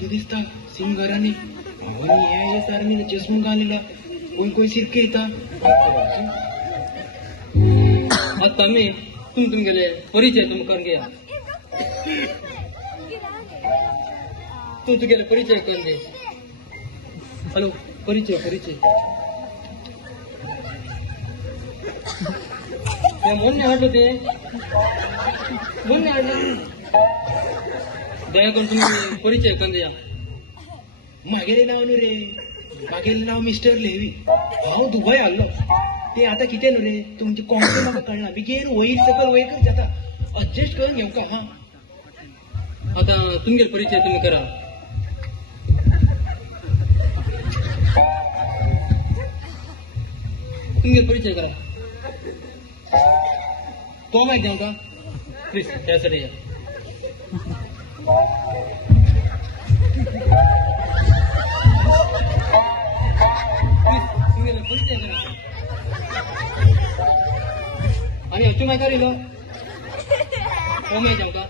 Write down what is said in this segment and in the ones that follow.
तू दिसता सिंगराने हे सारमीने चष्मा घालेला कोण कोण सिरके येता आता मी तुम गेले परिचय तुम करून घ्या तू गेले परिचय करून दे हॅलो परिचय म्हणणे वाटलं ते म्हणणे वाटलं दया करून तुम्ही परिचय करून द्या मागेले नाव नु रे मागेले नाव मिस्टर लेवी हांव दुबय आलो ते आता किती नु रे तुमची कोणते म्हाका कळना बेगीन वयर सकल वयर कर जाता ऍडजस्ट करून घेऊ का हा आता तुमगे परिचय तुम्ही करा तुमगे परिचय करा तो माहिती देऊ का प्लीज त्यासाठी या प्लीज तुमगे परिचय करा आणि अचूक काय करेल हो माहिती देऊ का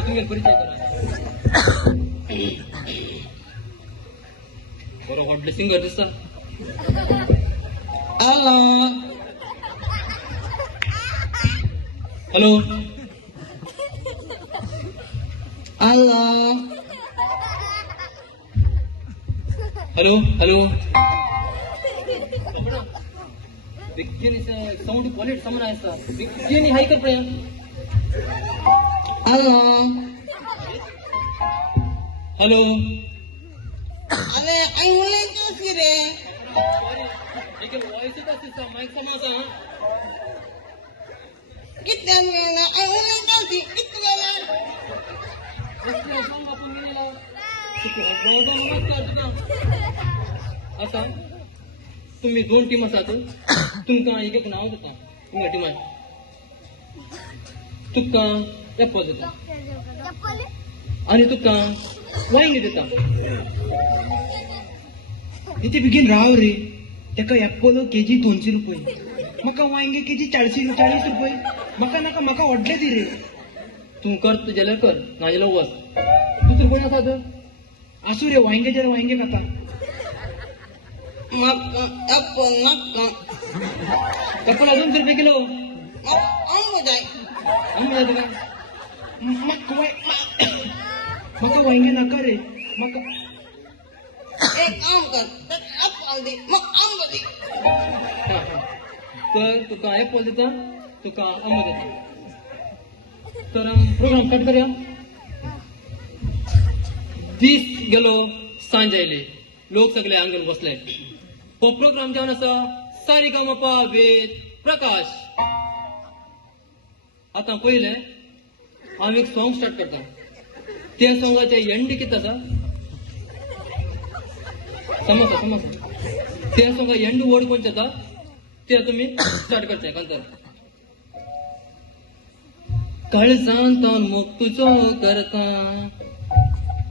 तुमगे परिचय करा बरोबर हॉटले सिंगर दिसता हॅलो हॅलो हॅलो हॅलो व्यक्तीने साऊंड क्वालिटी समान आहे सर व्यक्तीने हाय कर प्रयत्न हॅलो हॅलो अरे आई बोले तो रे एक वॉइस का सिस्टम माइक समासा कितने महीना आई बोले तो कितने इसलिए सॉन्ग आपण गेलेला बहुत नमस्कार आता तुम्ही दोन टीम आसात तुमका एक नाव देता तुमच्या टीमान तुका एप्पल देता आणि तुका वांगी देता इथे बेगीन राव रे तेका एप्पल केजी 200 रुपये म्हाका वांगे केजी 40 रुपये म्हाका नाका म्हाका ऑर्डर दी रे तू कर तुझ्याला कर नाजेला बस दुसरं कोणी असात असू रे वांगे जरा वांगे खाता मक्का एप्पल मक्का एप्पल 200 रुपये किलो आम जाए आम्ही जातो का म्हाका वांगे नाका रे म्हाका एक काम कर एप्पल दे मग आम दे तर तुका एप्पल देता तुका आंबा देता तर प्रोग्राम कट करूया दीस गेलो सांज आयले लोक सगळे आंगण बसले हो प्रोग्राम जेवण आसा सारेगामापा वेद प्रकाश आता पहिले हांव एक सॉंग स्टार्ट करता त्या सॉंगाचे एंड किती आसा समजा त्या सॉंगा एंड वर्ड कोणते आता ते तुम्ही स्टार्ट करताय नंतर कळसांत मोग तुझो करता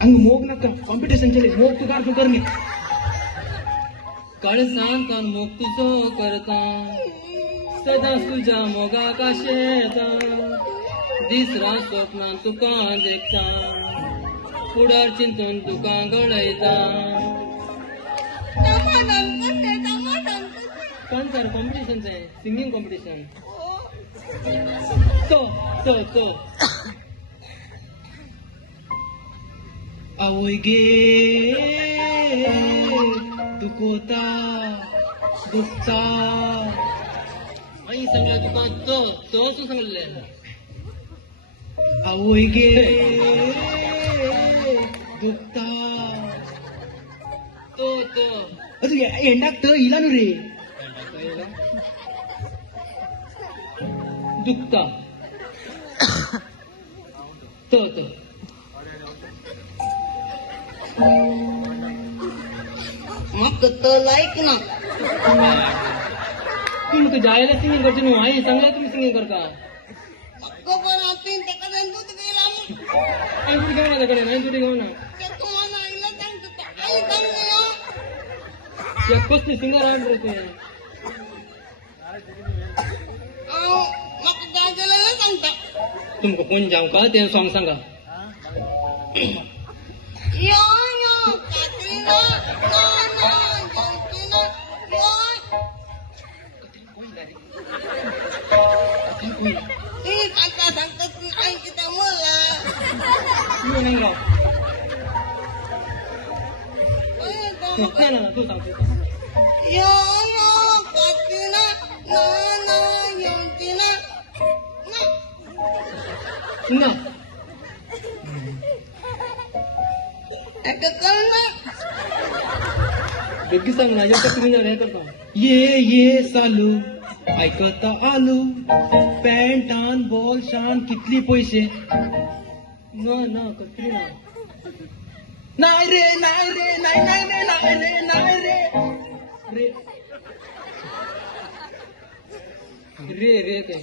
अंग मोग नाका कॉम्पिटिशन चले मोग तू कार तू कर घे कळसांत मोग तुझो करता सदा तुझ्या मोगा काशेता दिसरा स्वप्नान तुका देखता फुडार चिंतून तुका घडयता कॉन्सर्ट कॉम्पिटिशन आहे सिंगिंग कॉम्पिटिशन तो आवय गे दुखोता दुखता आई सांगला तुका तो सांगले आवय गे दुखता तो तू एंडाक त इला नु रे दुखता तो मग तो लाईक ना तुम्ही जायला सिंगिंग करते न्हू आई सांगला तुम्ही सिंगिंग करता खबर आती ते कदन दूध गेला आई तुझी घेऊन माझ्याकडे नाही तुझी घेऊन ते तुम्हाला आईला सांगतो आई सांगलो एक कसली सिंगर आहे रे ते मग जागेला सांगता तुमका कोण जावका ते सॉंग सांगा यो यो कात्रीना ना ना जंकीना यो ती काका सांगतात नाही तिथे मला नाही तू सांगतो यो यो कात्रीना ना ना जंकीना ना एक कळलं दोघी सांग ना जास्त तुम्ही हे करता ये सालू ऐकता आलू पॅन्ट आण बॉल शान कितली पैसे ना करतली ना नाही रे नाही रे नाही नाही रे नाही रे नाही रे रे रे रे काय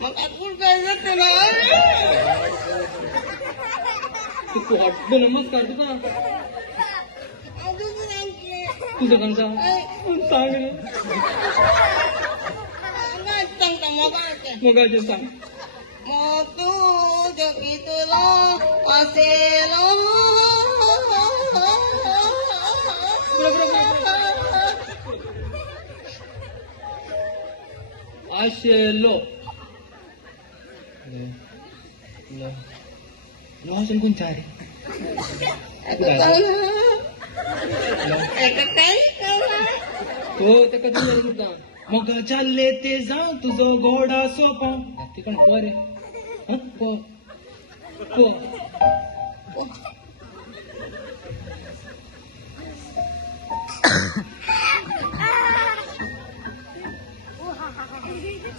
मग आपण काय जाते ना तू हट्ट नमस्कार तुका अजून सांगते तुझं काम सांग सांग ना सांगता मोबाईल मग अजून सांग मग तू जगी तुला असेल आशेलो लॉसन कोणता रे हो ते कधी झाली मुद्दा मग चालले ते जा तुझं घोडा सोपा तिकडं पोर आहे हं? पोर पोर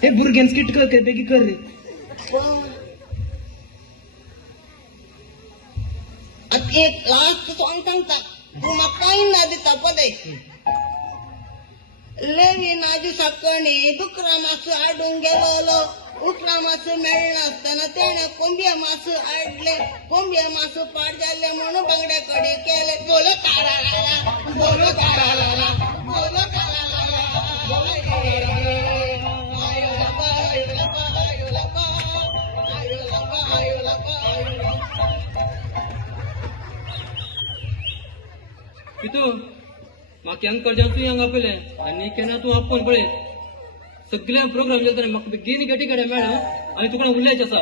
हे भुरग्यांस किट कर बेगी कर रे एक लास्ट सॉंग सांगता तू म्हाका ना दिता पदे लेवी नाजू साकणे दुकरा मास आडून गेलो उकरा मास मेळना असताना तेणे कोंबिया मास आडले कोंबिया मास पाड जाल्ले म्हणून बांगड्याकडे केले बोल तारा लाला बोल तारा लाला बोल तारा लाला आयो लका आयो लका आयो लका आयो लका आयो लका आयो लका पितू म्हाका यांग करजा तू यांग आपले आणि केन्ना तू आपण पळय सगळ्या प्रोग्राम चलता म्हाका बेगीन गेटी कडेन मेळा आनी तुका उरल्याचें आसा